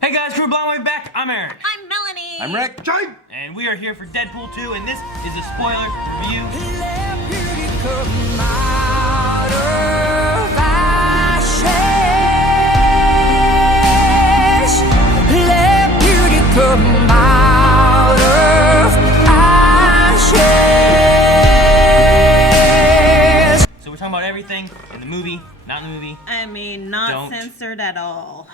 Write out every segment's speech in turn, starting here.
Hey guys, Crew Blind Way back. I'm Eric. I'm Melanie. I'm Rick. Jay. And we are here for Deadpool 2, and this is a spoiler review. So we're talking about everything in the movie, not in the movie. I mean, not censored at all.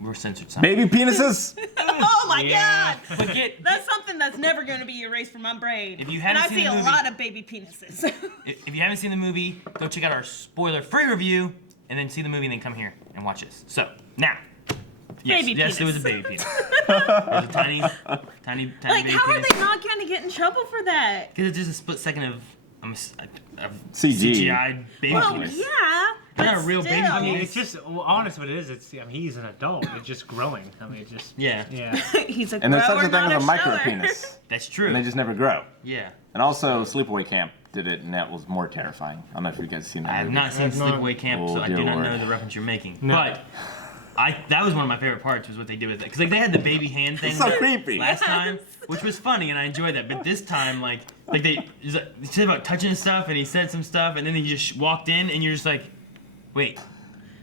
We're censored some. Baby penises. Oh my god! But That's something that's never going to be erased from my brain. If you haven't and I seen see the a movie- lot of baby penises. if you haven't seen the movie, go check out our spoiler-free review, and then see the movie, and then come here and watch this. So now, yes, Baby yes, penis. it was a baby penis. It was a tiny like, baby how are penis. they not going to get in trouble for that? Because it's just a split second of CG. CGI baby Well, penis. yeah. But Not a real still. baby I mean, penis. it's just, well, honest what it is, it's, I mean, he's an adult, it's just growing. I mean, it's just, Yeah. He's a And there's grower, such a thing not as a micro shower. penis. That's true. And they just never grow. Yeah. And also, Sleepaway Camp did it, and that was more terrifying. I don't know if you guys have seen that I have movie. not seen I've not- Sleepaway Camp, so Oh, I dear do not Lord. know the reference you're making. No. But that was one of my favorite parts, was what they did with it. Because like they had the baby hand thing It's so that- creepy. last time, which was funny, and I enjoyed that. But this time, like they said about touching stuff, and he said some stuff, and then he just walked in, and you're just like, wait.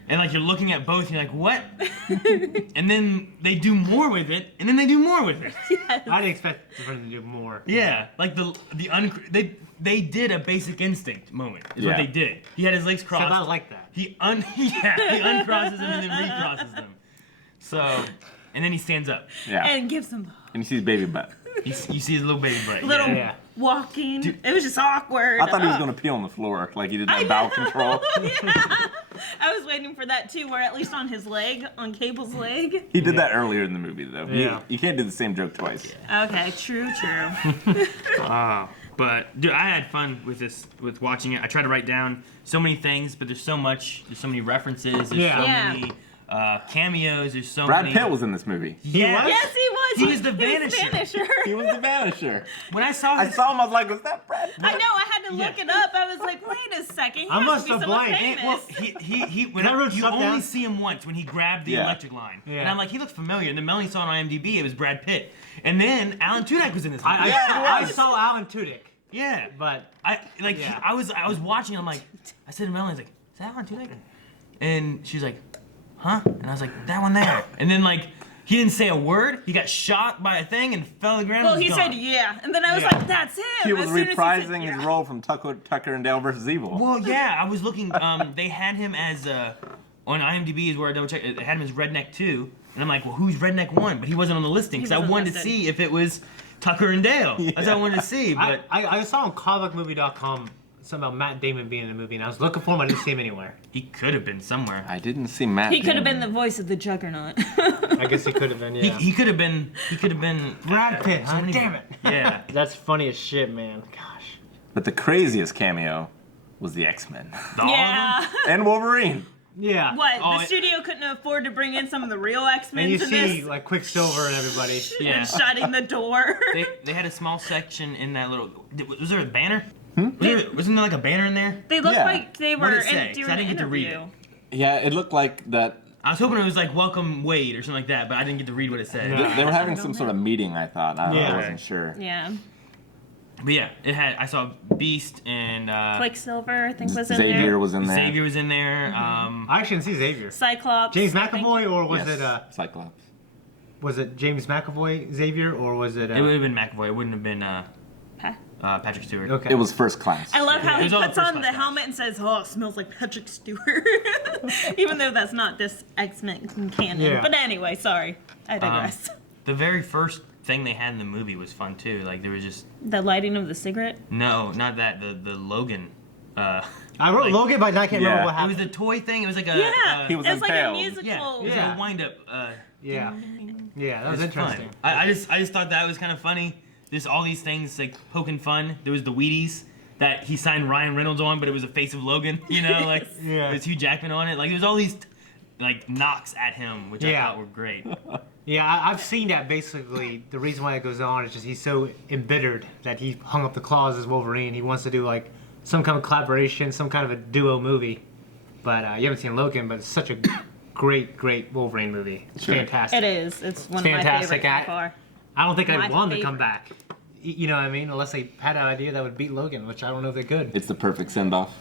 And like you're looking at both, and you're like, what? And then they do more with it, and then they do more with it. I didn't expect for them to do more. Yeah, like they did a Basic Instinct moment. Is Yeah. what they did. He had his legs crossed. Except I like that. He uncrosses them and then recrosses them. So, and then he stands up. Yeah. And gives them And you see his baby butt. You see his little baby butt. little Yeah. walking. It was just awkward. I thought he was going to pee on the floor, like he did that bowel control. I was waiting for that too, where at least on his leg, on Cable's leg. He did that earlier in the movie, though. Yeah. You can't do the same joke twice. Okay, true. But dude, I had fun with this, with watching it. I tried to write down so many things, but there's so much. There's so many references. There's Yeah. so Yeah. many cameos. There's so Brad many. Pitt was in this movie. Yes. Yes, he was. He was the Vanisher. Vanisher. He was the Vanisher. When I saw I his saw him, I was like, was that Brad Pitt? I know. I had to look Yeah. it up. I was like, wait a second. He I has must to be have someone blanked. famous. Well, he when That wrote you stuff only down. see him once when he grabbed the Yeah. electric line, Yeah. and I'm like, he looks familiar. And then Melanie saw it on IMDb, it was Brad Pitt, and then Alan Tudyk was in this. Movie. I saw Alan Tudyk, Yeah, but I like Yeah. I was watching. I'm like, I said to Melanie, I was like, is that Alan Tudyk? And she's like, huh? And I was like, that one there. And then like he didn't say a word. He got shot by a thing and fell to the ground. Well, and he was said gone. yeah, and then I was Yeah. like, that's him. He was As soon as he said, reprising yeah. his role from Tucker and Dale versus Evil. Well, yeah, I was looking. They had him as on IMDb is where I double checked. They had him as Redneck 2, and I'm like, well, who's Redneck 1? But he wasn't on the listing because I wasn't wanted to listed. see if it was Tucker and Dale. That's what I wanted to see. But I saw on comicmovie.com something about Matt Damon being in the movie, and I was looking for him, I didn't see him anywhere. he could have been somewhere. I didn't see Matt. He could have Damon. been the voice of the Juggernaut. I guess he could have been, yeah. He could have been. He could have been. Brad Pitt, so huh? many- Damn it. Yeah. That's funny as shit, man. Gosh. But the craziest cameo was the X-Men. All of them? yeah. And Wolverine. Yeah. What? Oh, The studio couldn't afford to bring in some of the real X-Men And you to see, this. like, Quicksilver and everybody. Yeah. And shutting the door. They had a small section in that little. Was there a banner? Wasn't there like a banner in there? They looked Yeah. like they What did were it say? 'Cause doing I an didn't get to read interview. Yeah, it looked like that. I was hoping it was like "Welcome Wade" or something like that, but I didn't get to read what it said. No. They were having some sort of meeting, I thought. I Yeah. wasn't sure. Yeah. But yeah, it had. I saw Beast and Quicksilver, I think, was in Xavier there. was in there. Xavier was in there. I actually didn't see Xavier. Cyclops. James I think. McAvoy, or was Yes, Cyclops. it James McAvoy Xavier, or was it? It would have been McAvoy. It wouldn't have been Huh? Patrick Stewart. Okay. It was first class. I love how It he was all puts the first on the class helmet and says, "Oh, it smells like Patrick Stewart," even though that's not this X-Men canon. Yeah. But anyway, sorry, I digress. The very first thing they had in the movie was fun too. Like there was just The lighting of the cigarette. no, not that. The Logan. I wrote like- Logan, but I can't Yeah. remember what It was happened. the toy thing. It was like a. Yeah, He was it's like a impaled. musical. Yeah, it was Yeah. a wind up. Yeah. Yeah, that was It's fun. interesting. I just thought that was kind of funny. There's all these things like poking fun. There was the Wheaties that he signed Ryan Reynolds on, but it was a face of Logan. You know, like Yeah. there's Hugh Jackman on it. Like there's all these like knocks at him, which I Yeah. thought were great. Yeah, I've seen that basically. The reason why it goes on is just he's so embittered that he hung up the claws as Wolverine. He wants to do like some kind of collaboration, some kind of a duo movie. But you haven't seen Logan, but it's such a great Wolverine movie. It's Sure. fantastic. It is. It's one of my Fantastic. favorites by far. I don't think My I'd want him to come favorite. back. You know what I mean? Unless they had an idea that would beat Logan, which I don't know if they could. It's the perfect send-off.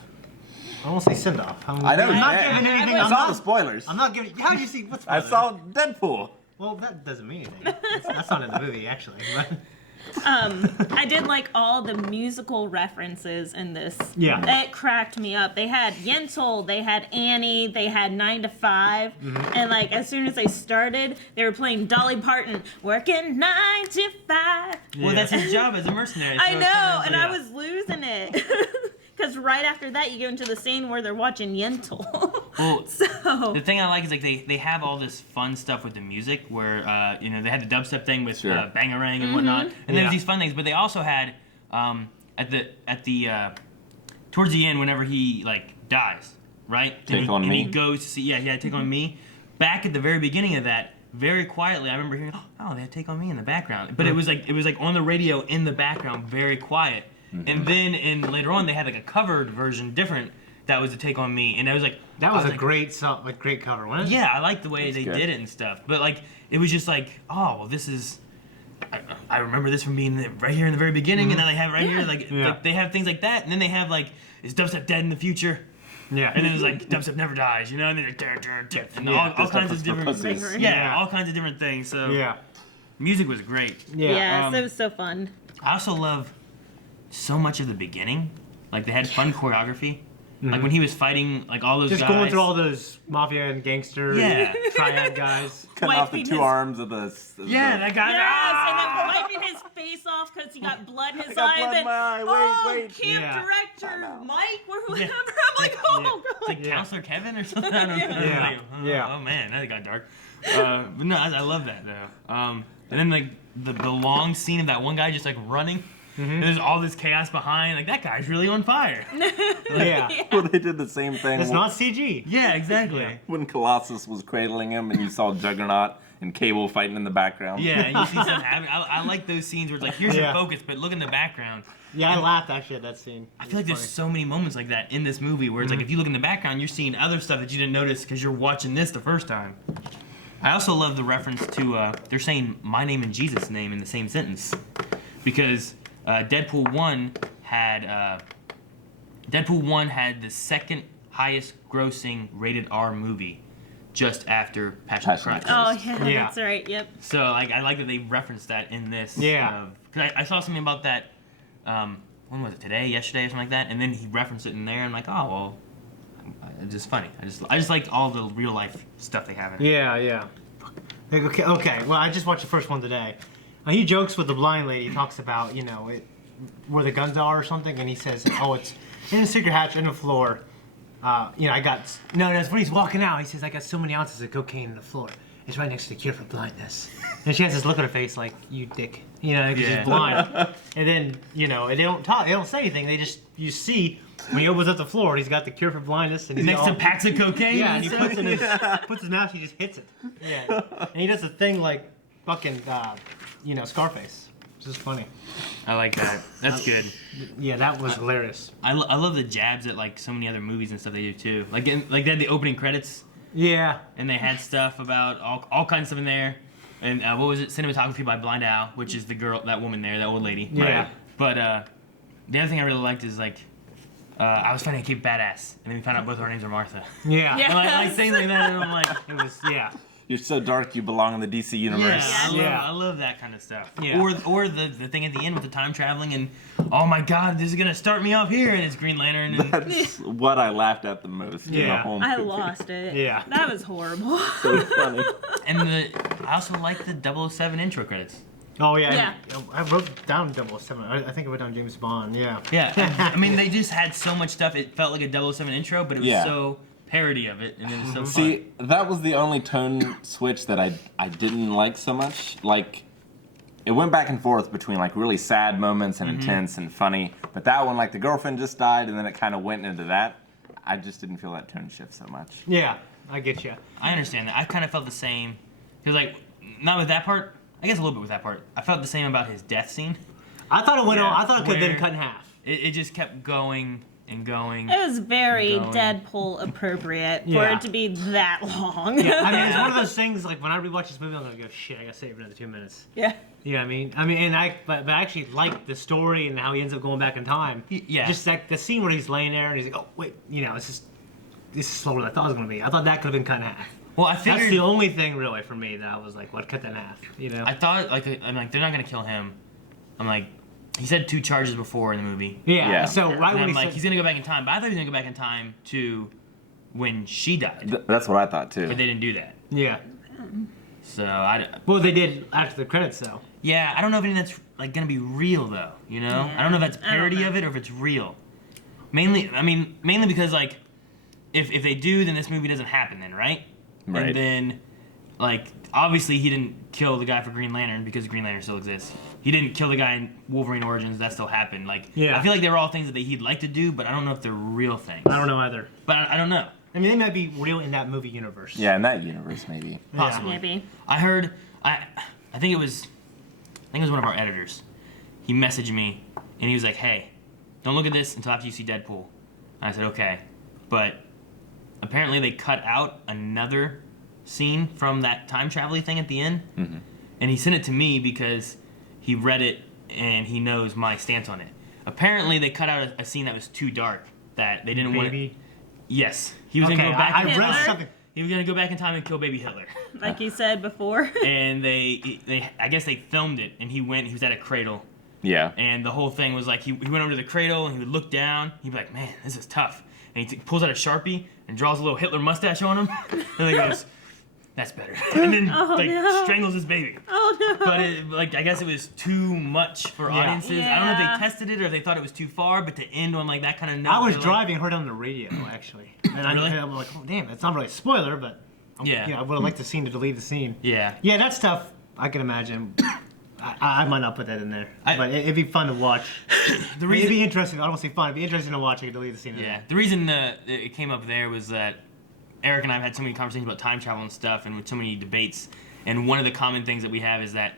I won't say send off. I know. I'm not yeah. giving anything. I I'm saw not, the spoilers. I'm not giving. How did you see? What's I saw Deadpool. Well, that doesn't mean anything. That's not in the movie, actually. But, I did like all the musical references in this. Yeah. It cracked me up. They had Yentl, they had Annie, they had 9 to 5, and like as soon as they started, they were playing Dolly Parton, working 9 to 5. Well, that's his job as a mercenary. I so it know, kinda- and yeah. I was losing it. Because right after that, you go into the scene where they're watching Yentl. Well, So the thing I like is like they have all this fun stuff with the music where you know they had the dubstep thing with Sure. Bangarang and whatnot, and Yeah. there's these fun things. But they also had at the towards the end whenever he like dies, right? Take on and Me? he goes to see Take on Me. Back at the very beginning of that, very quietly, I remember hearing, oh, they had Take on Me in the background, but it was like on the radio in the background, very quiet. And then later on they had like a covered version, different. That was a Take on Me, and I was like, that I was a like, great song, like great cover, wasn't it? yeah, I like the way That's they good. did it and stuff. But like, it was just like, oh, well, this is. I remember this from being right here in the very beginning, and then they have it right here, like they have things like that, and then they have like, is dubstep dead in the future? Yeah. And then it's like dubstep never dies, you know, and then and all This kinds stuff of is for different, pussies. yeah, all kinds of different things. So Yeah. music was great. Yeah. yes, it was so fun. I also love so much of the beginning, like they had fun choreography, like when he was fighting like all those Just guys. going through all those mafia and gangster Yeah. triad guys. Cutting off the Wiping two his- arms of the. Yeah, that guy. Yes, and Ah! then wiping his face off because he got blood in his got eye. blood in Then, my eye. oh, Wait. camp Yeah. director Mike or whoever. Yeah. I'm like, oh god. It's like Yeah. Counselor Kevin or something. I don't know. Yeah. Like, Yeah. Oh man, that got dark. But no, I love that though. And then like the long scene of that one guy just like running. And there's all this chaos behind. Like that guy's really on fire. Yeah. Well, they did the same thing. It's not CG. Yeah, exactly. When Colossus was cradling him, and you saw Juggernaut and Cable fighting in the background. Yeah, and you see something happen. I like those scenes where it's like, here's your Yeah. focus, but look in the background. Yeah, I laughed actually at that scene. I feel like there's so many moments like that in this movie where it's like if you look in the background, you're seeing other stuff that you didn't notice because you're watching this the first time. I also love the reference to they're saying my name and Jesus' name in the same sentence because Deadpool 1 had the second highest grossing rated R movie just after Passion of Passion of Christ. Oh yeah, Yeah. that's right. Yep. So like I like that they referenced that in this. Yeah. Because I saw something about that. When was it? Today, yesterday, or something like that. And then he referenced it in there. And I'm like, oh well, it's just funny. I just like all the real life stuff they have in it. Yeah, yeah. Okay. Well, I just watched the first one today. He jokes with the blind lady. He talks about, you know, where the guns are or something, and he says, "Oh, it's in the secret hatch in the floor." You know, that's when he's walking out. He says, "I got so many ounces of cocaine in the floor. It's right next to the cure for blindness." And she has this look on her face like, "You dick," you know, because Yeah. she's blind. And then, you know, they don't talk. They don't say anything. You see when he opens up the floor, he's got the cure for blindness, and he's Next to all- packs of cocaine. yeah, and he so- puts his mouth, he just hits it. Yeah. And he does a thing like fucking, you know, Scarface. It's just funny. I like that. That's good. Yeah, that was hilarious. I love the jabs at like so many other movies and stuff they do too. Like they had the opening credits Yeah. and they had stuff about all kinds of stuff in there. And what was it? Cinematography by Blind Owl, which is that woman there, that old lady. Yeah. But the other thing I really liked is like I was finding a Cape Badass, and then we found out both of our names are Martha. Yeah. Yeah. And like things like that, and I'm like, It was, yeah. You're so dark, you belong in the DC universe. yeah, Yeah. I love that kind of stuff. Yeah. Or the thing at the end with the time traveling and oh my god, this is gonna start me off here, and it's Green Lantern. And That's what I laughed at the most in the Yeah. whole I movie. lost it. Yeah. That was horrible. So funny. and I also like the 007 intro credits. Oh, yeah. Yeah. I wrote down 007. I think I wrote down James Bond. Yeah. Yeah, I mean they just had so much stuff. It felt like a 007 intro, but it was Yeah. so parody of it, and it was so fun. See, that was the only tone switch that I didn't like so much. Like, it went back and forth between like really sad moments and intense and funny. But that one, like the girlfriend just died, and then it kind of went into that. I just didn't feel that tone shift so much. Yeah. I get you. I understand that. I kind of felt the same. Because like, not with that part. I guess a little bit with that part. I felt the same about his death scene. I thought it went Yeah, on. I thought it could have been where- cut in half. It just kept going and going. It was very Going. Deadpool appropriate for Yeah. it to be that long. Yeah, I mean, it's one of those things, like, when I rewatch this movie, I'm gonna go, shit, I gotta save another 2 minutes. Yeah. You know what I mean? But I actually like the story and how he ends up going back in time. Yeah. Just like the scene where he's laying there and he's like, oh, wait, you know, this is slower than I thought it was gonna be. I thought that could have been cut in half. Well, I That's figured. the only thing, really, for me that I was like, what, cut that in half, you know? I thought I'm like they're not gonna kill him. I'm like, he said 2 charges before in the movie. Yeah, so right And when I'm he like, said... he's gonna go back in time, but I thought he was gonna go back in time to when she died, That's what I thought too. but they didn't do that. Yeah. So Well, they did after the credits, though. yeah, I don't know if any of that's like gonna be real though. You know, I don't know if that's I don't parody know. of it or if it's real. Mainly because like, if they do, then this movie doesn't happen then, right? Right. And then, like, obviously he didn't kill the guy for Green Lantern because Green Lantern still exists. He didn't kill the guy in Wolverine Origins. That still happened. Like, Yeah. I feel like they were all things that he'd like to do, but I don't know if they're real things. I don't know either. But I don't know. I mean, they might be real in that movie universe. Yeah, in that universe maybe. Possibly. Maybe. I heard. I think it was one of our editors. He messaged me and he was like, "Hey, don't look at this until after you see Deadpool." And I said, "Okay," but apparently they cut out another scene from that time travel thing at the end, and he sent it to me because he read it and he knows my stance on it. Apparently they cut out a scene that was too dark that they didn't want. Baby. Yes, he was Okay, gonna go back. I in Hitler? read time. something. He was gonna go back in time and kill baby Hitler. Like you said before. And they I guess they filmed it and he was at a cradle Yeah. and the whole thing was like he went over to the cradle and he would look down, he'd be like, man, this is tough, and he pulls out a Sharpie and draws a little Hitler mustache on him and then he goes, that's better, and then no. strangles his baby. Oh no. But I guess it was too much for audiences. I don't know if Yeah. they tested it or if they thought it was too far, but to end on like that kind of note, I was they're like- driving, heard it on the radio, actually. And Really? I'm like, oh, damn, it's not really a spoiler, but Yeah. I would have liked the scene to delete the scene. Yeah. Yeah, that stuff, I can imagine. I might not put that in there. But it'd be fun to watch. The It'd reason be interesting. I don't want to say fun. It'd be interesting to watch. I could delete the scene. Yeah, the reason it came up there was that Eric and I have had so many conversations about time travel and stuff, and with so many debates. And one of the common things that we have is that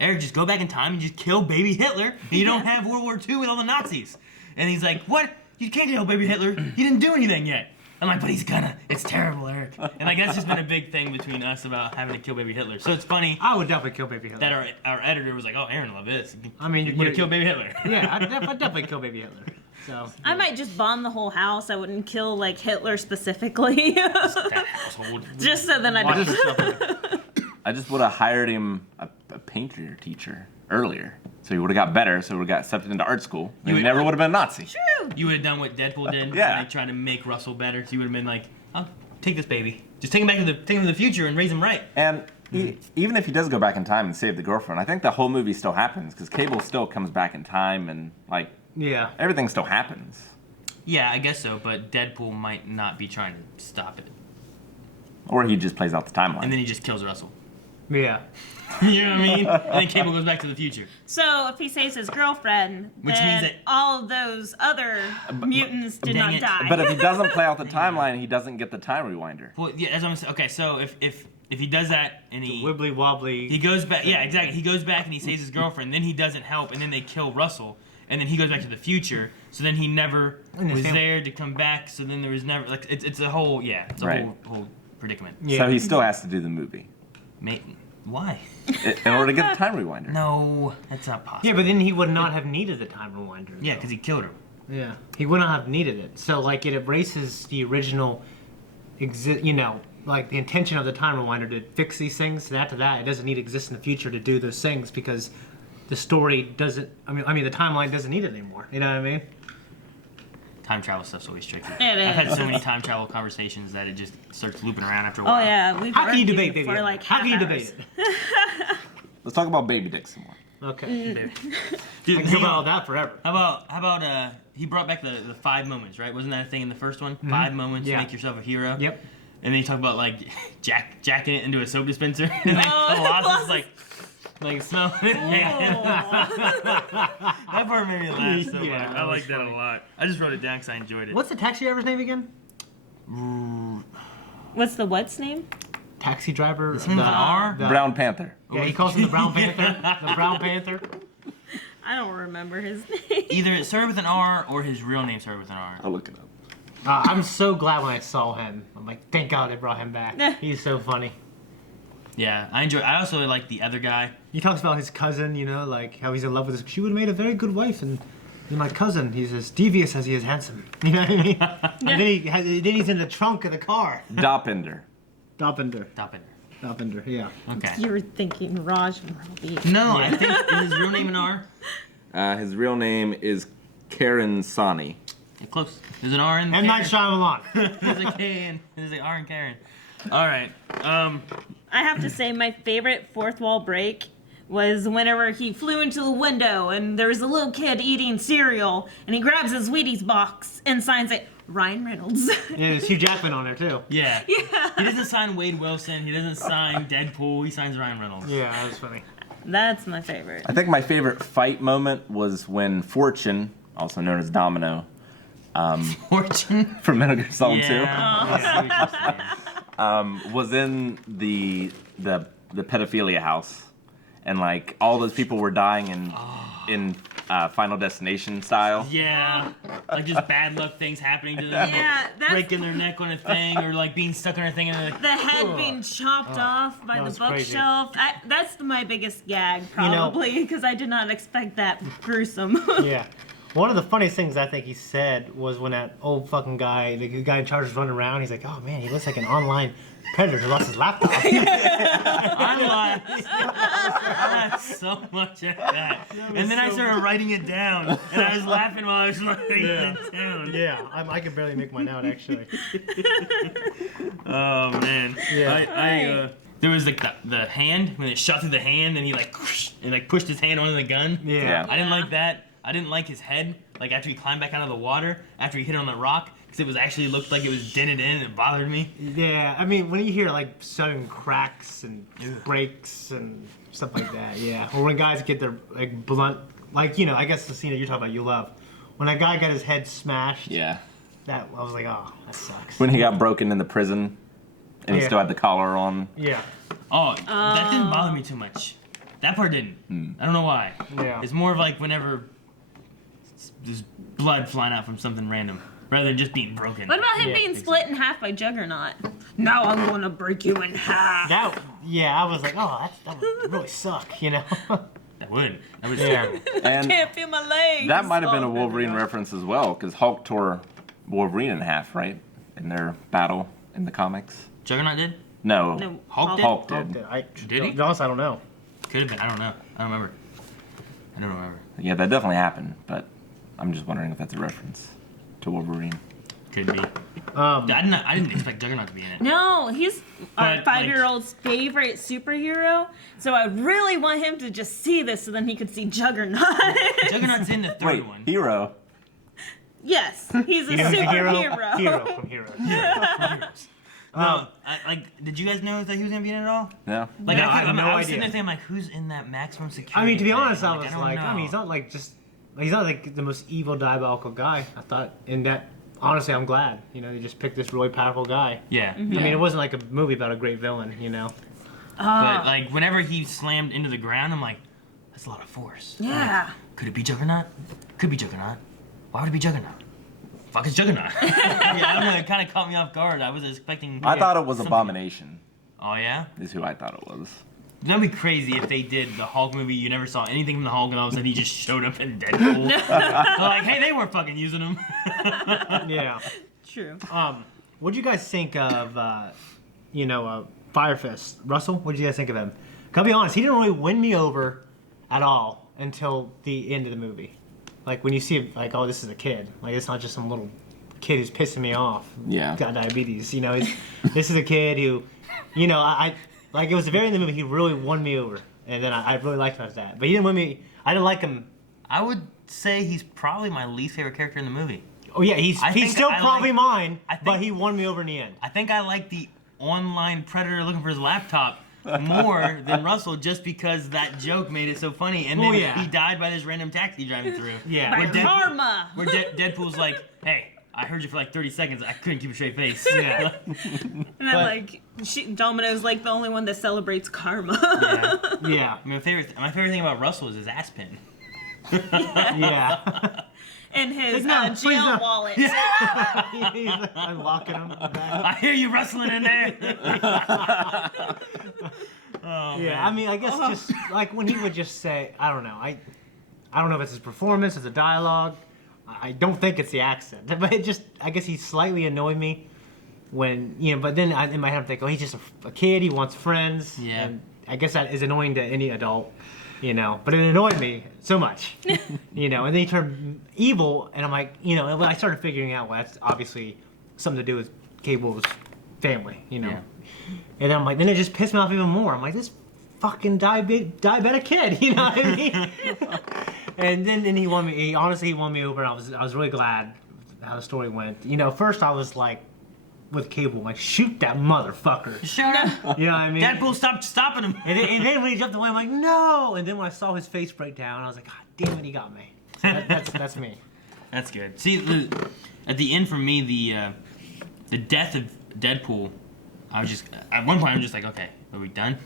Eric, just go back in time and just kill baby Hitler, and you don't have World War II with all the Nazis. And he's like, "What? You can't kill baby Hitler. He didn't do anything yet." I'm like, "But he's gonna. It's terrible, Eric." And like that's just been a big thing between us about having to kill baby Hitler. So it's funny I would definitely kill Baby Hitler. that our editor was like, "Oh, Aaron, love this. I mean, you would have killed baby Hitler." Yeah, I'd definitely kill Baby Hitler. So. I might just bomb the whole house. I wouldn't kill like Hitler specifically. That household. Just so then I Watch don't. yourself. I just would have hired him a painter teacher earlier. So he would have got better, so he would have got accepted into art school. And he would- never would have been a Nazi. You would have done what Deadpool did. Yeah. When they tried to make Russell better. So you would have been like, "I'll take this baby. Just take him back to the future and raise him right." And even if he does go back in time and save the girlfriend, I think the whole movie still happens because Cable still comes back in time and like Yeah. everything still happens. Yeah, I guess so. But Deadpool might not be trying to stop it, Or he just plays out the timeline. and then he just kills Russell. Yeah. You know what I mean? And then Cable goes back to the future. So if he saves his girlfriend, Which then means that- all of those other mutants did Dang not it. die. But if he doesn't play out the timeline, he doesn't get the time rewinder. Well, yeah, as I'm saying. Okay, so if he does that and he Wibbly wobbly. goes back, yeah, exactly. He goes back and he saves his girlfriend. Then he doesn't help, and then they kill Russell. And then he goes back to the future. So then he never And his was fam- there to come back. So then there was never like it's a whole it's a Right. whole predicament. Yeah. So he still has to do the movie Why? in order to get the time rewinder. No, that's not possible. Yeah, but then he would not have needed the time rewinder. Yeah, though. because he killed her. Yeah, he wouldn't have needed it. So like it erases the original, like the intention of the time rewinder to fix these things. And after that, it doesn't need to exist in the future to do those things because the story doesn't. I mean, the timeline doesn't need it anymore. You know what I mean? Time travel stuff's always tricky. It I've had is. so many time travel conversations that it just starts looping around after a while. Oh yeah, we've How can you argued debate Baby for Hitler? like How can you half debate hours. it? Let's talk about Baby Dick some more. Okay. Dude, I can hang go about all on. that forever. How about he brought back the 5 moments, right? Wasn't that a thing in the first one? 5 moments Yeah. to make yourself a hero. Yep. And then you talk about like jacking it into a soap dispenser, and like Colossus is like smelling it. Yeah. That part made me laugh so Yeah, much. that I was like that funny. a lot. I just wrote it down because I enjoyed it. What's the taxi driver's name again? What's the what's name? Taxi driver. His name's an R? Brown Panther. Yeah, he calls him the Brown Panther. The Brown Panther. I don't remember his name. Either it started with an R or his real name started with an R. I'll look it up. I'm so glad when I saw him. I'm like, thank God they brought him back. He's so funny. Yeah, I also like the other guy. He talks about his cousin, you know, like how he's in love with his. She would have made a very good wife, and my cousin, he's as devious as he is handsome. You know what I mean? And then he's in the trunk of the car. Dopinder. Dopinder. Dopinder. Yeah. Okay. You were thinking Raj Ravi. No, I think is his real name an R? His real name is Karen Sani. Yeah, close. There's an R in M. Night Shyamalan. There's a K and there's an R in Karen. All right. I have to say, my favorite fourth wall break was whenever he flew into the window and there was a little kid eating cereal and he grabs his Wheaties box and signs it Ryan Reynolds. Yeah, there's Hugh Jackman on there too. Yeah. He doesn't sign Wade Wilson. He doesn't sign Deadpool. He signs Ryan Reynolds. Yeah, that was funny. That's my favorite. I think my favorite fight moment was when Fortune, also known as Domino, Fortune. from Metal Gear Solid 2. Yeah. Was in the pedophilia house, and like all those people were dying in Final Destination style. Yeah, like just bad luck things happening to them. Yeah, that's breaking their neck on a thing, or like being stuck on a thing, and they're like, the head being chopped off by the was crazy. bookshelf. That's my biggest gag, probably, because I did not expect that gruesome. Yeah. One of the funniest things I think he said was when that old fucking guy, the guy in charge, was running around. He's like, "Oh man, he looks like an online predator who lost his laptop." I laughed so much at that. And then I started writing it down, and I was laughing while I was writing it down. Yeah, I can barely make mine out actually. Oh man. Yeah. There was like the hand when it shot through the hand, and he like pushed his hand onto the gun. Yeah. I didn't like that. I didn't like his head, like after he climbed back out of the water, after he hit on the rock, because it was actually looked like it was dented in, and it bothered me. Yeah, I mean, when you hear like sudden cracks and breaks and stuff like that, yeah. Or when guys get their like blunt, like, you know, I guess the scene that you're talking about, you love. When that guy got his head smashed, Yeah. that I was like, oh, that sucks. When he got broken in the prison, and he Yeah. still had the collar on. Yeah, Oh, that didn't bother me too much. That part didn't. I don't know why. yeah. It's more of like whenever there's blood flying out from something random, rather than just being broken. What about him Yeah, being split in half by Juggernaut? Now I'm gonna break you in half. I was like, oh, that would really suck, you know? That would. That would. Yeah. And Can't feel my legs. that might have been a Oh, Wolverine reference as well, because Hulk tore Wolverine in half, right? In their battle in the comics. Juggernaut did? No, No, Hulk did? Hulk did. Did he? To be honest, I don't know. Could have been. I don't know. I don't remember. Yeah, that definitely happened, but I'm just wondering if that's a reference to Wolverine. Could be. I didn't expect Juggernaut to be in it. No, he's our But, 5-year-old's favorite superhero. So I really want him to just see this so then he could see Juggernaut. Juggernaut's in the third Wait, one. Hero. Yes, he's a You know who's a superhero. Hero from Heroes. No, did you guys know that he was gonna be in it at all? No. Like, No, I have no I was sitting idea. there thinking, like, who's in that maximum security? I mean, to be thing? honest, I was don't like, know. I mean, he's not like the most evil, diabolical guy. I thought in that, honestly, I'm glad. You know, they just picked this really powerful guy. Yeah. I mean, it wasn't like a movie about a great villain, you know? But like, whenever he slammed into the ground, I'm like, that's a lot of force. Yeah. Could it be Juggernaut? Could be Juggernaut. Why would it be Juggernaut? Fuck, it's Juggernaut. Yeah, I don't know. It kind of caught me off guard. I was expecting. I thought it was something. Abomination, Oh yeah. is who I thought it was. That'd be crazy if they did the Hulk movie. You never saw anything from the Hulk, and all of a sudden he just showed up in Deadpool. They're like, hey, they weren't fucking using him. Yeah. True. What do you guys think of, Fire Fist? Russell, what did you guys think of him? I'll be honest, he didn't really win me over at all until the end of the movie. Like, when you see him, like, oh, this is a kid. Like, it's not just some little kid who's pissing me off. Yeah. Got diabetes. You know, this is a kid who, you know, like, it was the very end of the movie, he really won me over. And then I really liked him as that. But he didn't win me, I didn't like him. I would say he's probably my least favorite character in the movie. Oh, yeah, he's think still I probably like- mine, I think- but he won me over in the end. I think I like the online predator looking for his laptop more than Russell, just because that joke made it so funny. And then he died by this random taxi driving through. Yeah. By Where karma. Where Deadpool's like, hey, I heard you for like 30 seconds. I couldn't keep a straight face. Yeah. And I'm like, Domino's like the only one that celebrates karma. Yeah. Yeah. My favorite thing about Russell is his ass pin. Yeah. in his No, please jail no. wallet. He's unlocking them. I hear you rustling in there. Oh, Yeah, man. I mean, I guess just like when he would just say, I don't know, I don't know if it's his performance, it's the dialogue. I don't think it's the accent, but it just, I guess he slightly annoyed me when, but then in my head I'm thinking, oh, he's just a kid, he wants friends. Yeah. And I guess that is annoying to any adult, but it annoyed me so much, and then he turned evil, and I'm like, and I started figuring out, well, that's obviously something to do with Cable's family, Yeah. And then I'm like, then it just pissed me off even more. I'm like, this fucking diabetic kid, you know what I mean? And then he won me. Honestly, he won me over. I was really glad how the story went. First I was like, with Cable, I'm like, shoot that motherfucker. Shut up. You know what I mean? Deadpool stopped stopping him. And then when he jumped away, I'm like, no. And then when I saw his face break down, I was like, God damn it, he got me. So that's me. That's good. See, at the end for me, the death of Deadpool, I was just at one point I'm just like, okay, are we done?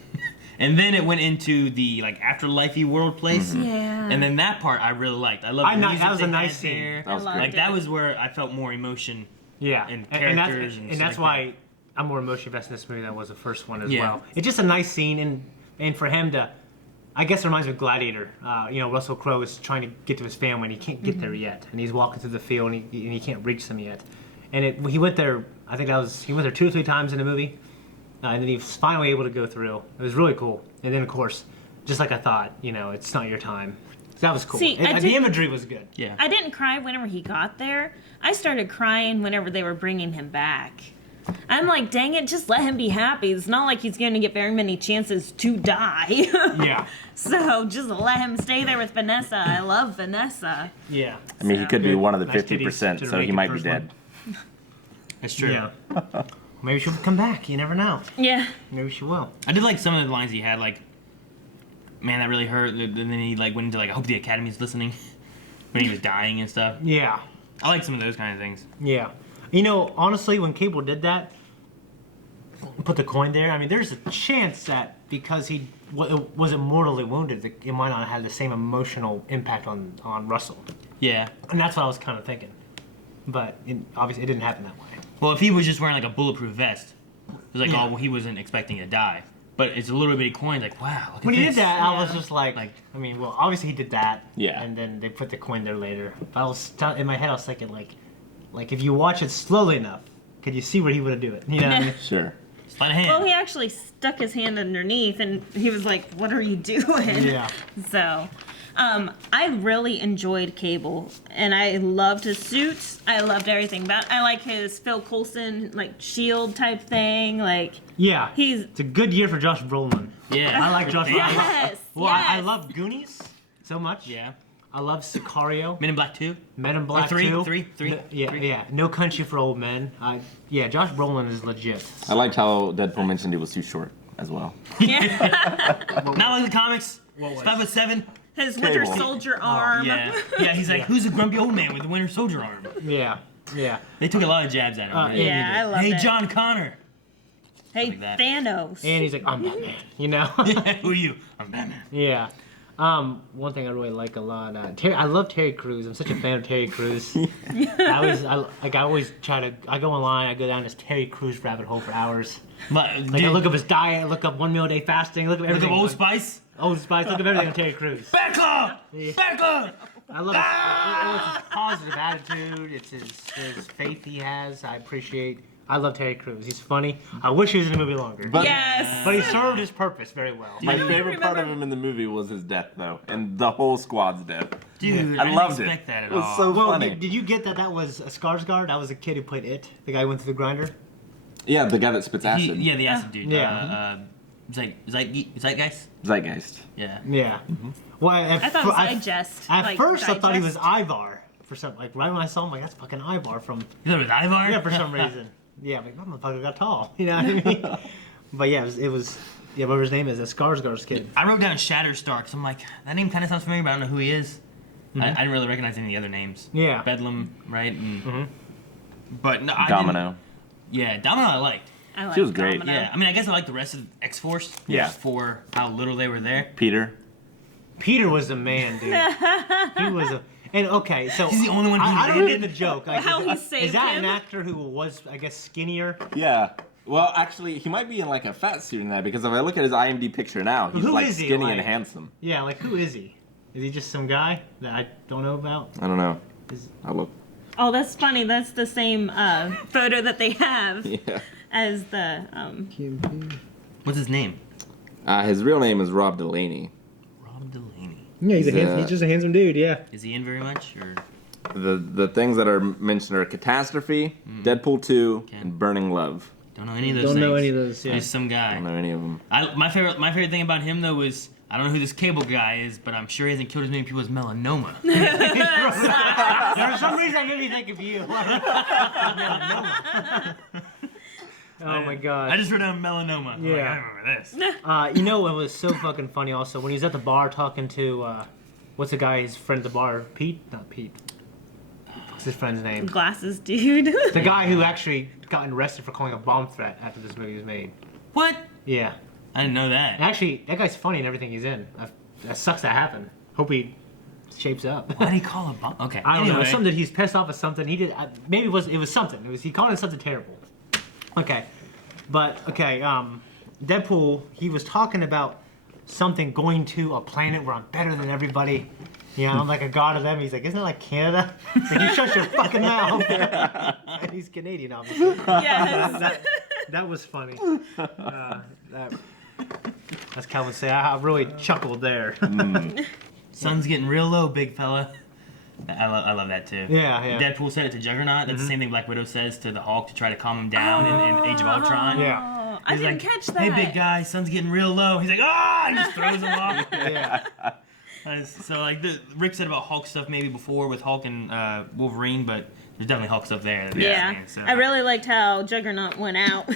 And then it went into the like afterlifey world place. Yeah. And then that part I really liked. I loved the music that was a they nice had scene. there. That was loved good. Like that was where I felt more emotion. Yeah, And and characters that's, and and stuff that's like why I'm more emotionally invested in this movie than was the first one as Yeah. well. It's just a nice scene, and for him to, I guess it reminds me of Gladiator. Russell Crowe is trying to get to his family, and he can't get there yet, and he's walking through the field, and he can't reach them yet. And he went there. I think he went there 2 or 3 times in the movie, and then he was finally able to go through. It was really cool. And then of course, just like I thought, it's not your time. So that was cool. See, The imagery was good. Yeah. I didn't cry whenever he got there. I started crying whenever they were bringing him back. I'm like, dang it, just let him be happy. It's not like he's going to get very many chances to die. Yeah, So just let him stay there with Vanessa. I love Vanessa. yeah. I mean, he could be Good. one of the Nice 50%, titties to so make he it might be first dead. one. That's true. Yeah. Maybe she'll come back. You never know. Yeah. Maybe she will. I did like some of the lines he had, like, man, that really hurt. And then he like went into like, I hope the Academy's listening when he was dying and stuff. Yeah. I like some of those kind of things. Yeah. Honestly, when Cable did that, put the coin there, I mean, there's a chance that because he wasn't mortally wounded, it might not have the same emotional impact on Russell. Yeah. And that's what I was kind of thinking. But obviously, it didn't happen that way. Well, if he was just wearing like a bulletproof vest, it was like, Yeah. oh, well, he wasn't expecting to die. But it's a little bitty coin, like, wow, look at When he this. did that, I was Yeah. just like, I mean, well, obviously he did that. Yeah. And then they put the coin there later. But in my head, I was thinking, like if you watch it slowly enough, could you see where he would do it? You know what I mean? Sure. Sleight of hand. Well, he actually stuck his hand underneath, and he was like, "What are you doing?" Yeah. So, I really enjoyed Cable, and I loved his suits. I loved everything about. I like his Phil Coulson like shield type thing. Like Yeah. he's It's a good year for Josh Brolin. Yeah. I like Josh Brolin. yes. Well, yes. I love Goonies so much. Yeah. I love Sicario. Men in Black 2. Men in Black 3, 2. 3. Yeah. No Country for Old Men. Josh Brolin is legit. I liked how Deadpool mentioned he was too short as well. Yeah. Not like the comics. What was? His5'7". Winter Cable. Soldier arm. Yeah. Yeah, he's like, who's a grumpy old man with a Winter Soldier arm? Yeah. Yeah. They took a lot of jabs at him. right? Yeah, I love Hey, it. John Connor. Hey, like that. Thanos. And he's like, I'm Batman. Who are you? I'm Batman. Yeah. One thing I really like a lot. I love Terry Crews. I'm such a fan of Terry Crews. I always try to. I go online. I go down this Terry Crews rabbit hole for hours. But, Like I look up his diet. I look up 1 meal a day fasting. Look up look everything. at Old Spice. Old Spice. Look up everything on Terry Crews. Back up! Back up! I love it's his positive attitude. It's his faith he has. I appreciate. I love Terry Crews. He's funny. I wish he was in the movie longer. But Yes. But he served his purpose very well. my Do you favorite part of remember- him in the movie was his death, though, and the whole squad's death. Dude, I didn't loved it. expect that at It was all. so Well, funny. did you get that was a Skarsgård? That was the kid who played It. The guy who went through the grinder. Yeah, the guy that spits acid. Yeah, the acid dude. Yeah. Zeitgeist? Zeitgeist. Yeah. Yeah. Well, I thought it was Digest. At like, first, I thought he was Digest. Ivar. For some, like right when I saw him, like that's fucking Ivar from. You thought it was Ivar? Yeah, for some reason. Yeah, I'm like that motherfucker got tall. You know what I mean? But yeah, it was yeah, whatever his name is, that's Skarsgård's kid. I wrote down Shatterstar because I'm like, that name kind of sounds familiar, but I don't know who he is. I didn't really recognize any of the other names. Yeah. Bedlam, right? And, But no, I Domino. didn't- Yeah, Domino I liked. I like She was great. Domino. Yeah, I mean, I guess I like the rest of X-Force. Yeah. Just for how little they were there. Peter. Peter was the man, dude. He was a. And okay, so He's the only one who I don't did get the joke. Like, How he is saved that him? an actor who was, I guess, skinnier? Yeah. Well, actually, he might be in like a fat suit in that because if I look at his IMDb picture now, he's Who like is he, skinny like- and handsome. Yeah, like who is he? Is he just some guy that I don't know about? I don't know. Is- I'll look. Oh, that's funny. That's the same photo that they have Yeah. as the. What's his name? His real name is Rob Delaney. Rob Delaney. Yeah, He's he's just a handsome dude. Yeah. Is he in very much or? The things that are mentioned are Catastrophe, Deadpool 2, Okay. and Burning Love. Don't know any of those. Don't know things. any of those. Yeah. He's some I guy. don't know any of them. My favorite thing about him though was I don't know who this Cable guy is, but I'm sure he hasn't killed as many people as melanoma. For some reason, I didn't think of you. Oh my god. I just wrote down melanoma. I'm like, Yeah. I remember this. You know what was so fucking funny also? When he was at the bar talking to, what's the guy, his friend at the bar? Pete? Not Pete. What's his friend's name? Glasses dude. The guy who actually got arrested for calling a bomb threat after this movie was made. What? Yeah. I didn't know that. And actually, that guy's funny in everything he's in. That sucks that happened. Hope he shapes up. Why did he call it bomb? Okay. I don't know. anyway. It's something that he's pissed off at something. He did. Maybe it was something. He called it something terrible. Okay, but okay. Deadpool. He was talking about something going to a planet where I'm better than everybody. You know, I'm like a god of them. He's like, isn't it like Canada? Like, you shut your fucking mouth. And he's Canadian, obviously. Yes. That was funny. As Calvin would say, I really chuckled there. Sun's getting real low, big fella. I love that too. Yeah, yeah. Deadpool said it to Juggernaut. That's the same thing Black Widow says to the Hulk to try to calm him down in Age of Ultron. Yeah. I He's didn't like, catch that. Hey, big guy, sun's getting real low. He's like, ah! He just throws him off. Yeah. So like Rick said about Hulk stuff maybe before with Hulk and Wolverine, but there's definitely Hulk stuff there. that they're Yeah, saying, so. I really liked how Juggernaut went out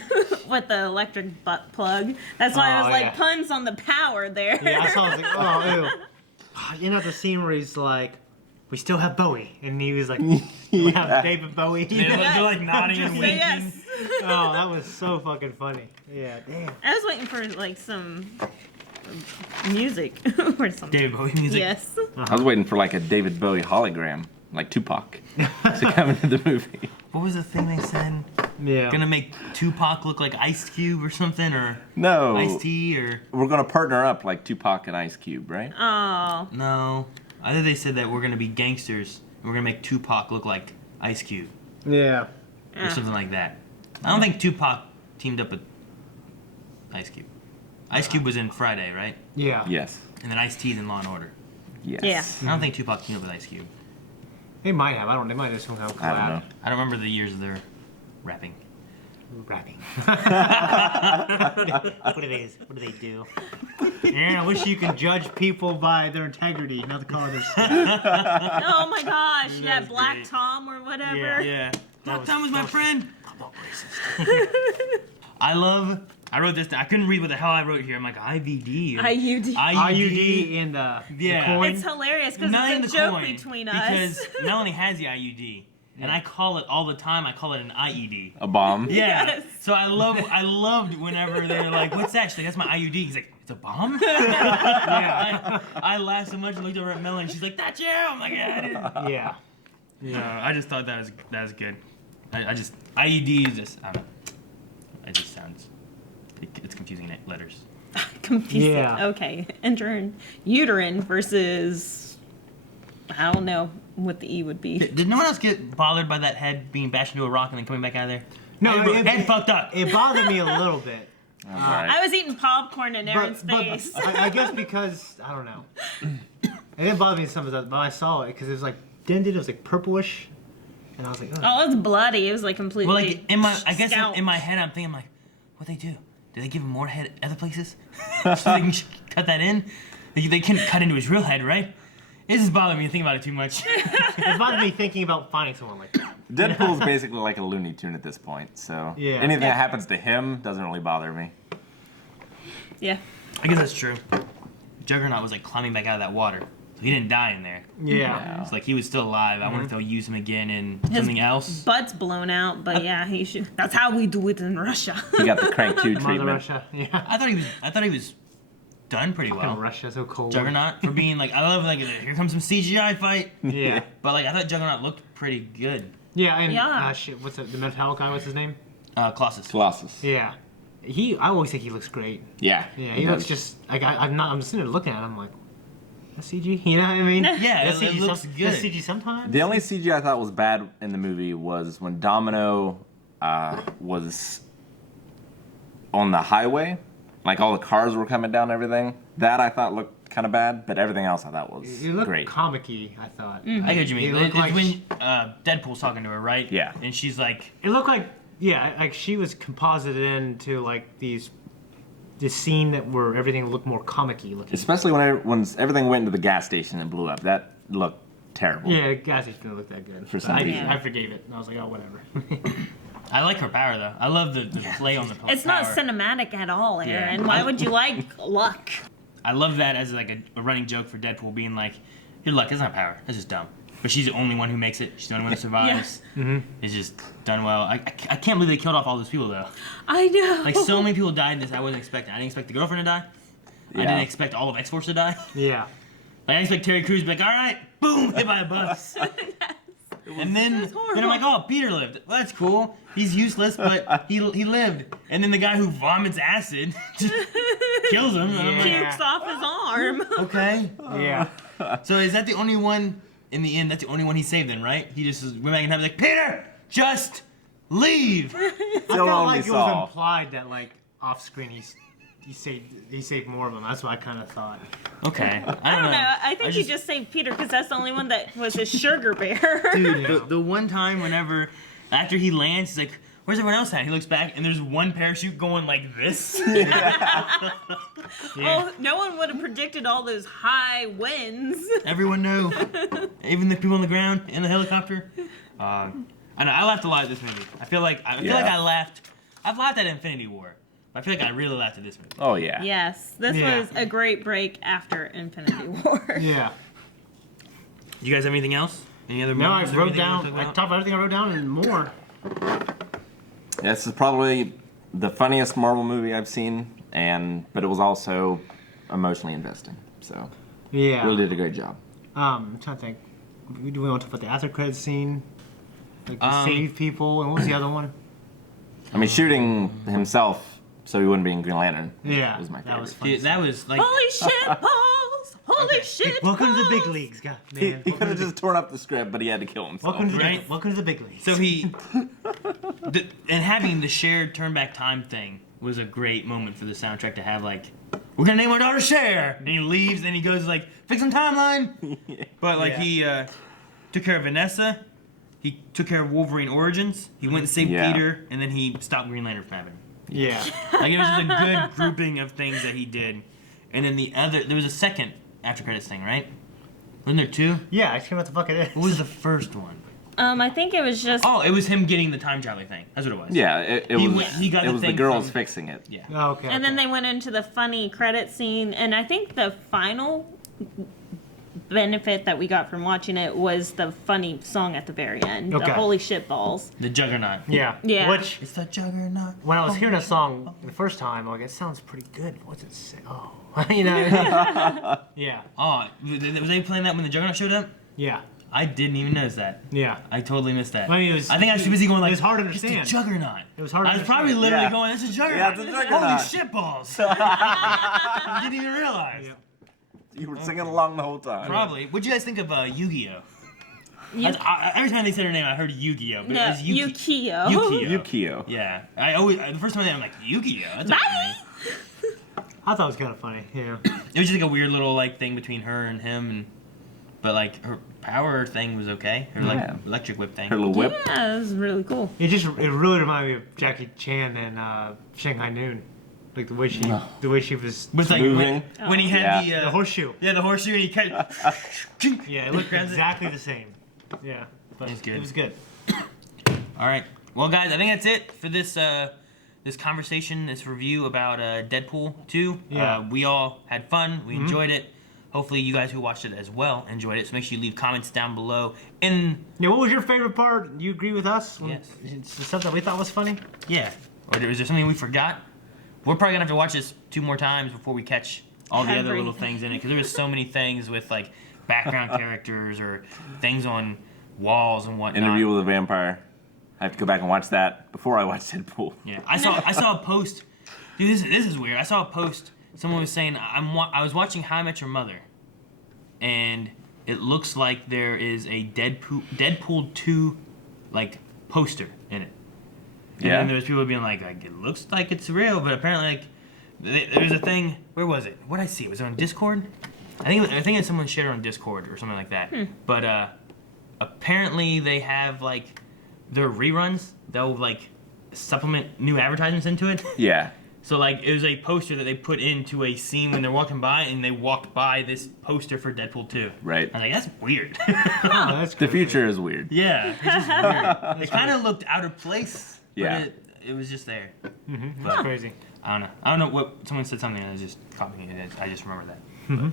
with the electric butt plug. That's why I was Oh, like, yeah. puns on the power there. Yeah, I saw. I was like, oh, ew. You know the scene where he's like, "We still have Bowie," and he was like, "We have David Bowie." They're like nodding and Say winking. yes. Oh, that was so fucking funny. Yeah, damn. I was waiting for like some music or something. David Bowie music. Yes. I was waiting for like a David Bowie hologram, like Tupac, to come into the movie. What was the thing they said? Yeah. Gonna make Tupac look like Ice Cube or something, or No, Ice-T, or we're gonna partner up like Tupac and Ice Cube, right? Oh. no. I think they said that we're gonna be gangsters and we're gonna make Tupac look like Ice Cube Yeah. or Yeah. something like that. I don't think Tupac teamed up with Ice Cube. Ice Cube was in Friday, right? Yeah. Yes. And then Ice-T's in Law and Order. Yes. Yeah. I don't think Tupac teamed up with Ice Cube. They might have. I don't. They might have some kind of collab. I don't know. I don't remember the years of their rapping. Rapping. What do they do? Yeah, I wish you could judge people by their integrity, not the color of their skin. Oh my gosh. Yeah, was Black great. Tom or whatever. Yeah. Yeah. Black was- Tom was that my was- friend. I'm not racist. I wrote this down. I couldn't read what the hell I wrote here. I'm like, IVD. IUD. IUD in the Yeah. coin. It's hilarious because Not in it's the a joke coin, between us. Because Melanie has the IUD. And I call it all the time. I call it an IED. A bomb. Yeah. Yes. So I loved whenever they're like, "What's that?" She's like, "That's my IUD." He's like, "It's a bomb." I laughed so much and looked over at Melanie. She's like, "That's you." I'm like, "Yeah, it is." Yeah. I just thought that was good. I just IUD is just I don't know. It just sounds it's confusing letters. Confusing. Yeah. Okay. Uterine versus I don't know what the E would be. Did no one else get bothered by that head being bashed into a rock and then coming back out of there? No, head fucked up. It bothered me a little bit. Alright. I was eating popcorn in Aaron's But face. I guess because I don't know. It didn't bother me some of that, but I saw it because it was like dented. It was like purplish, and I was like, ugh. Oh, it was bloody. It was like completely. Well, like I guess scalped. in my head, I'm thinking like, what they do? Do they give him more head other places so they can cut that in? They couldn't cut into his real head, right? This is bothering me to think about it too much. It bothered me thinking about finding someone like that. Deadpool's basically like a Looney Tune at this point, so Yeah. anything that happens to him doesn't really bother me. Yeah. I guess that's true. Juggernaut was like climbing back out of that water, so he didn't die in there. Yeah. It's like he was still alive. I wonder if they'll use him again in His something else. butt's blown out, but yeah, he should. That's how we do it in Russia. He got the crank 2 Mother treatment. Russia. Yeah. I thought he was done pretty Fucking well. Russia, so cold. Juggernaut for being like, I love like here comes some CGI fight, Yeah. but like I thought Juggernaut looked pretty good. Yeah, and Yeah. shit, what's the metallic guy? What's his name? Colossus. Colossus. Yeah. I always think he looks great. Yeah. Yeah, he looks does. just like I'm sitting there looking at him like, that's CG. You know what I mean? Yeah, That's it looks good. That's CG sometimes. The only CG I thought was bad in the movie was when Domino was on the highway, like all the cars were coming down and everything. That I thought looked kind of bad, but everything else I thought was It looked great. comic-y, I thought. I get what you mean. It looked It's like when Deadpool's talking to her, right? Yeah. And she's like, It looked like, yeah, like she was composited into like this scene where everything looked more comic-y looking. Especially when everything went into the gas station and blew up. That looked terrible. Yeah, guys, it didn't look that good. For But some reason. I forgave it. I was like, oh, whatever. I like her power though. I love the play on the power. It's not cinematic at all, Aaron. Yeah. Why would you like luck? I love that as like a running joke for Deadpool being like, your luck is not power. That's just dumb. But she's the only one who makes it. She's the only one who survives. It's just done well. I can't believe they killed off all those people though. I know. Like so many people died in this I wasn't expecting. I didn't expect the girlfriend to die. I Yeah. didn't expect all of X-Force to die. Yeah. Like I expect Terry Crews to be like, all right, boom, hit by a bus. And then I'm like, oh, Peter lived. Well, that's cool. He's useless, but he lived. And then the guy who vomits acid just kills him. And I'm like, Pukes off his arm. okay. Yeah. So is that the only one, in the end, that's the only one he saved then, right? He just went back and had like, Peter, just leave. I Still felt only like it saw. was implied that like off screen he saved more of them. That's what I kind of thought. Okay. I don't know. I think he just saved Peter because that's the only one that was his sugar bear. Dude, the one time whenever, after he lands, he's like, where's everyone else at? He looks back and there's one parachute going like this. Well, no one would have predicted all those high winds. Everyone knew. Even the people on the ground in the helicopter. I know, I laughed a lot at this movie. I feel like I've laughed at Infinity War. But I feel like I really laughed at this movie. Oh yeah. Yes, this Yeah. was a great break after Infinity War. Yeah. Do you guys have anything else? Any other No, I movies or wrote anything you wanna down. talk I about? talked about everything I wrote down and more. This is probably the funniest Marvel movie I've seen, but it was also emotionally investing. So Yeah. really did a great job. I'm trying to think. Do we want to talk about the after credits scene? Like the save people, and what was the other one? I mean, shooting himself so he wouldn't be in Green Lantern. Yeah, was my favorite. that was fun. Dude, that was like, Holy shit balls! Holy shit Welcome to the big balls! leagues, God. He Man. could have just torn up the script, but he had to kill himself. Welcome to the big leagues. so and having the shared turn back time thing was a great moment for the soundtrack to have like, we're gonna name our daughter Cher, and he leaves and he goes like, fixing timeline. But like Yeah. he took care of Vanessa, he took care of Wolverine Origins, he went and saved Yeah. Peter, and then he stopped Green Lantern from happening. Yeah. Like it was just a good grouping of things that he did. And then there was a second after credits thing, right? Wasn't there two? Yeah, I forget what the fuck it is. What was the first one? I think it was just. Oh, it was him getting the time traveling thing. That's what it was. Yeah, it He was. went- he got it the was the thing girls from- fixing it. Yeah. Oh, okay. And then they went into the funny credit scene, and I think the final benefit that we got from watching it was the funny song at the very end. Okay. The holy shit balls. The Juggernaut. Yeah. Yeah. Which, It's the Juggernaut. when I was hearing that song the first time, I'm like, it sounds pretty good. What's it say? Oh. You know? Yeah. Oh, was they playing that when the Juggernaut showed up? Yeah. I didn't even notice that. Yeah. I totally missed that. I mean, it was- I think I was too busy going like, it was hard to "It's the understand." Juggernaut. It was hard to I was probably understand. literally Yeah. going, "This is Juggernaut." Yeah, it's a Juggernaut. Holy shit balls! I didn't even realize. Yeah. You were singing along the whole time. Probably. What'd you guys think of Yu-Gi-Oh? You, Every time they said her name, I heard Yu-Gi-Oh. But it no, was Yukio. Yukio. Yukio. Yeah. The first time I'm like, Yu-Gi-Oh? That's a Bye! good name. I thought it was kind of funny. Yeah. It was just like a weird little like thing between her and him, but like her power thing was okay. Her like Yeah. electric whip thing. Her little whip. Yeah, it was really cool. It really reminded me of Jackie Chan and Shanghai Noon. Like the way she was With like Moving. when he had Yeah. the horseshoe. the horseshoe and he kind of Yeah, it looked grabs it. exactly the same. Yeah. But It's good. It was good. All right. Well, guys, I think that's it for this this conversation, this review about Deadpool 2. Yeah. We all had fun. We enjoyed it. Hopefully, you guys who watched it as well enjoyed it. So make sure you leave comments down below. And Yeah, what was your favorite part? You agree with us? Yes. It's the stuff that we thought was funny? yeah, or is there something we forgot? We're probably gonna have to watch this 2 more times before we catch all the other little Everything. things in it because there was so many things with like background characters or things on walls and whatnot. Interview with a Vampire. I have to go back and watch that before I watch Deadpool. Yeah, I saw a post. Dude, this is weird. I saw a post. Someone was saying I was watching How I Met Your Mother, and it looks like there is a Deadpool 2 like poster in it. And Yeah. then there was people being like it looks like it's real, but apparently like there was a thing. Where was it? What did I see? Was it on Discord? I think someone shared it on Discord or something like that. But apparently they have like their reruns. They'll like supplement new advertisements into it. Yeah. So like it was a poster that they put into a scene when they're walking by, and they walked by this poster for Deadpool 2. Right. I was like, that's weird. Oh, that's The creepy. future is weird. Yeah, it's just weird. It kind of looked out of place. Yeah. But it was just there. That's crazy. I don't know what someone said something and I just caught me. I just remember that.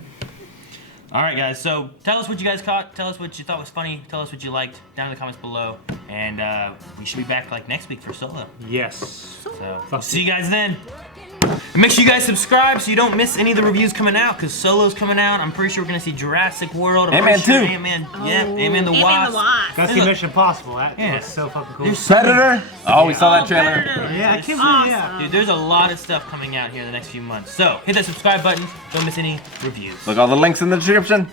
All right, guys. So tell us what you guys caught. Tell us what you thought was funny. Tell us what you liked down in the comments below. And we should be back like next week for Solo. Yes. So we'll see you guys then. And make sure you guys subscribe so you don't miss any of the reviews coming out, because Solo's coming out. I'm pretty sure we're gonna see Jurassic World. I'm Ant-Man pretty sure 2. Ant-Man. Oh, Yep. Ant-Man the Ant-Man Wasp. the Wasp. That's Hey, the look. Mission Impossible. That Yeah. was so fucking cool. There's Predator. Oh, we saw that trailer. Predator. Yeah, I It's can't believe yeah. awesome. Dude, there's a lot of stuff coming out here in the next few months. So hit that subscribe button. Don't miss any reviews. Look, all the links in the description.